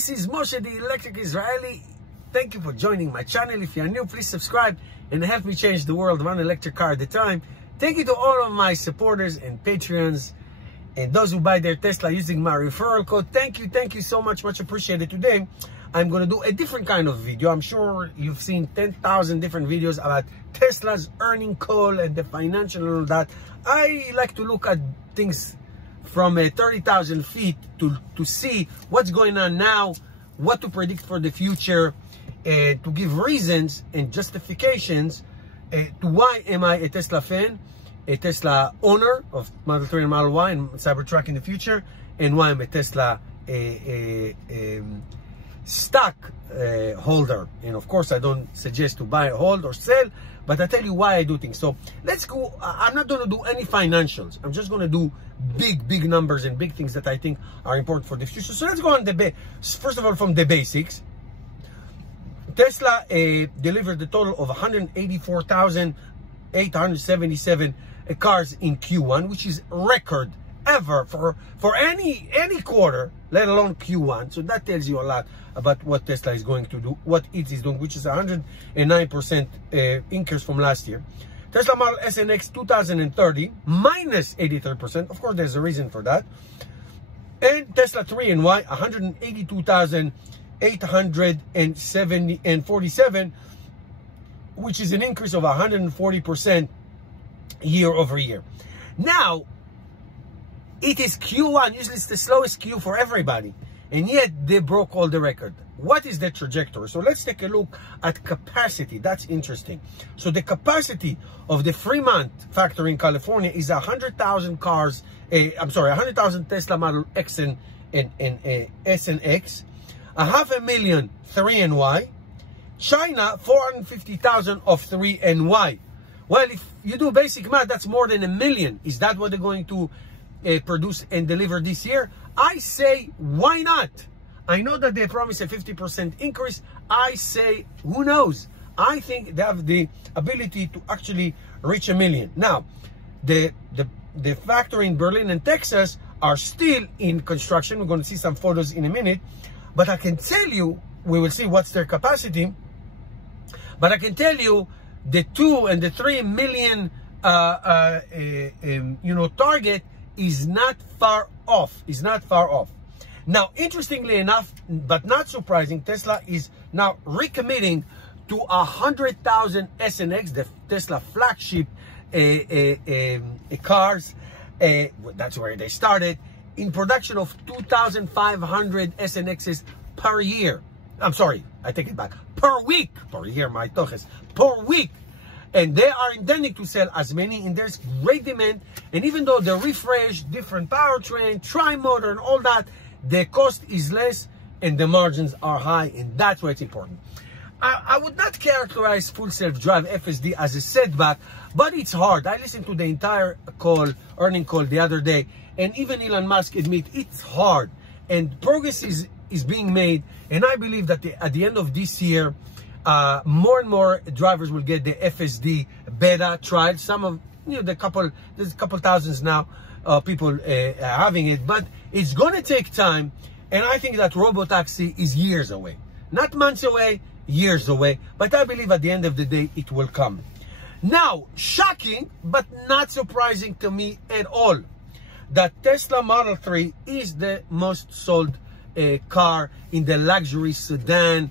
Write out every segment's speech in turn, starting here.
This is Moshe, the Electric Israeli. Thank you for joining my channel. If you are new, please subscribe and help me change the world one electric car at a time. Thank you to all of my supporters and Patreons and those who buy their Tesla using my referral code. Thank you so much. Much appreciated. Today, I'm going to do a different kind of video. I'm sure you've seen 10,000 different videos about Tesla's earning call and the financial and all that. I like to look at things from 30,000 feet to see what's going on now, what to predict for the future, to give reasons and justifications to why am I a Tesla fan, a Tesla owner of Model 3 and Model Y and Cybertruck in the future, and why I'm a Tesla stock holder. And of course, I don't suggest to buy, hold, or sell, but I tell you why I do things. So let's go. I'm not going to do any financials. I'm just going to do big numbers and big things that I think are important for the future. So let's go on first of all, from the basics. Tesla delivered a total of 184,877 cars in Q1, which is record ever for any quarter, let alone Q1. So that tells you a lot about what Tesla is going to do, what it is doing, which is 109% increase from last year. Tesla Model S and X 2030 minus 83%. Of course, there's a reason for that. And Tesla 3 and Y 182,847, which is an increase of 140% year over year. Now, it is Q1. Usually it's the slowest Q for everybody. And yet they broke all the record. What is the trajectory? So let's take a look at capacity. That's interesting. So the capacity of the Fremont factory in California is 100,000 cars. 100,000 Tesla Model X and S and X. 500,000 3 and Y. China, 450,000 of 3 and Y. Well, if you do basic math, that's more than 1 million. Is that what they're going to produce and deliver this year? I say, why not? I know that they promise a 50% increase. I say, who knows? I think they have the ability to actually reach 1 million. Now, the factory in Berlin and Texas are still in construction. We're going to see some photos in a minute. But I can tell you, we will see what's their capacity. But I can tell you, the 2 and the 3 million, target is not far off. Is not far off. Now, interestingly enough, but not surprising, Tesla is now recommitting to 100,000 S and X, the Tesla flagship cars. That's where they started, in production of 2,500 S and X's per year. I'm sorry, I take it back. Per week. Per year, my toches. Per week. And they are intending to sell as many, and there's great demand. And even though the refresh, different powertrain, tri-motor, and all that, the cost is less and the margins are high, and that's why it's important. I would not characterize full self-drive FSD as a setback, but it's hard. I listened to the entire earning call the other day, and even Elon Musk admit it's hard. And progress is being made, and I believe that at the end of this year, more and more drivers will get the FSD beta trial. Some of there's a couple thousands now people having it, but it's going to take time. And I think that robotaxi is years away, not months away, years away. But I believe at the end of the day, it will come. Now, shocking, but not surprising to me at all, that Tesla Model 3 is the most sold car in the luxury sedan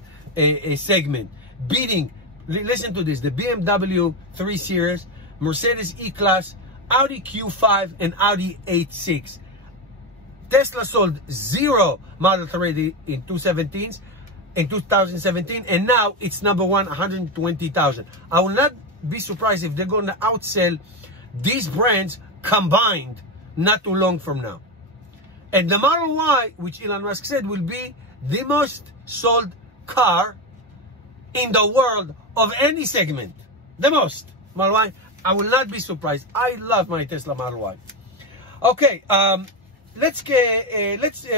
segment, beating, listen to this, the BMW 3 Series, Mercedes E-Class, Audi Q5, and Audi 8.6. Tesla sold 0 Model 3 in 2017, and now it's number one, 120,000. I will not be surprised if they're going to outsell these brands combined not too long from now. And the Model Y, which Elon Musk said will be the most sold car in the world of any segment. The most. Model Y. I will not be surprised. I love my Tesla Model Y. Okay, let's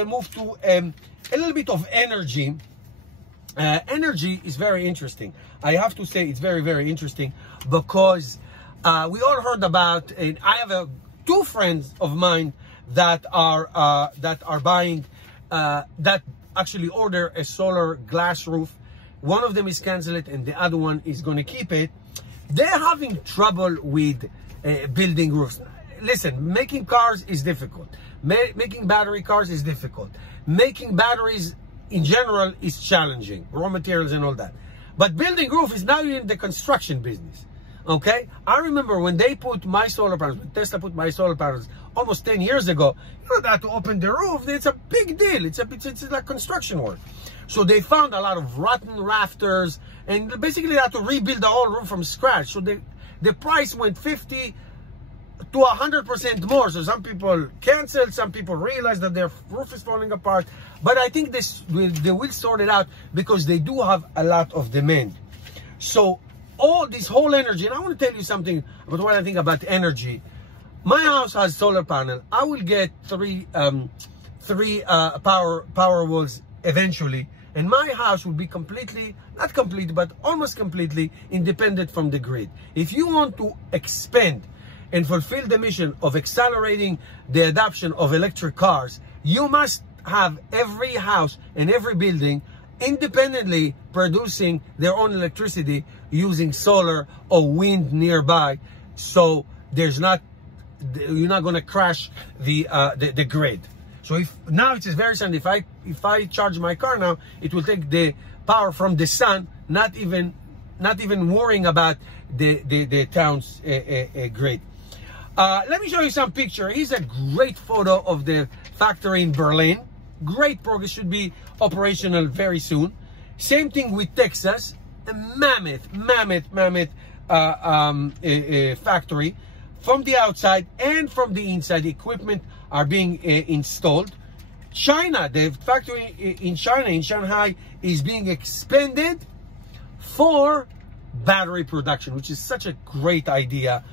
move to a little bit of energy. Energy is very interesting. I have to say it's very interesting because we all heard about, and I have two friends of mine that are buying that actually order a solar glass roof. One of them is canceled and the other one is going to keep it. They're having trouble with building roofs. Listen, making cars is difficult. Making battery cars is difficult. Making batteries in general is challenging. Raw materials and all that. But building roof is now in the construction business. Okay? I remember when they put my solar panels, when Tesla put my solar panels almost 10 years ago, you know that to open the roof, it's a big deal. It's like construction work. So they found a lot of rotten rafters and basically they had to rebuild the whole roof from scratch. So the price went 50 to 100% more. So some people canceled, some people realized that their roof is falling apart. But I think they will sort it out because they do have a lot of demand. So all this whole energy, and I want to tell you something about what I think about energy. My house has solar panel. I will get three power walls eventually, and my house will be completely, not completely, but almost completely independent from the grid. If you want to expand and fulfill the mission of accelerating the adoption of electric cars, you must have every house and every building independently producing their own electricity using solar or wind nearby, so you're not going to crash the grid. So if now it's very simple. If I charge my car now, it will take the power from the sun, not even worrying about the town's grid. Let me show you some picture. Here's a great photo of the factory in Berlin. Great progress, should be operational very soon. Same thing with Texas, a mammoth factory. From the outside and from the inside, equipment are being installed. China, the factory in China, in Shanghai, is being expanded for battery production, which is such a great idea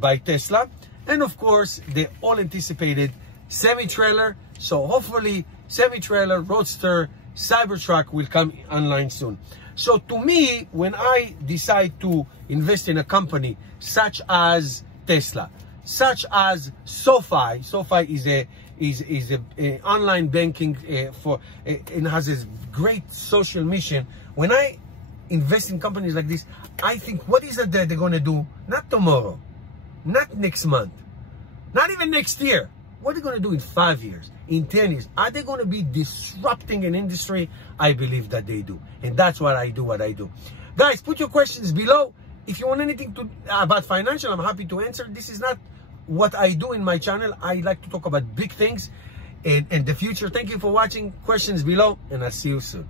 by Tesla. And of course, the all-anticipated semi-trailer. So hopefully, semi-trailer, roadster, Cybertruck will come online soon. So to me, when I decide to invest in a company such as Tesla, such as SoFi is a online banking and has a great social mission. When I invest in companies like this, I think, what is it that they're going to do? Not tomorrow, not next month, not even next year. What are they going to do in 5 years, in 10 years? Are they going to be disrupting an industry? I believe that they do. And that's why I do what I do. Guys, put your questions below. If you want anything about financial, I'm happy to answer. This is not what I do in my channel. I like to talk about big things and the future. Thank you for watching. Questions below, and I'll see you soon.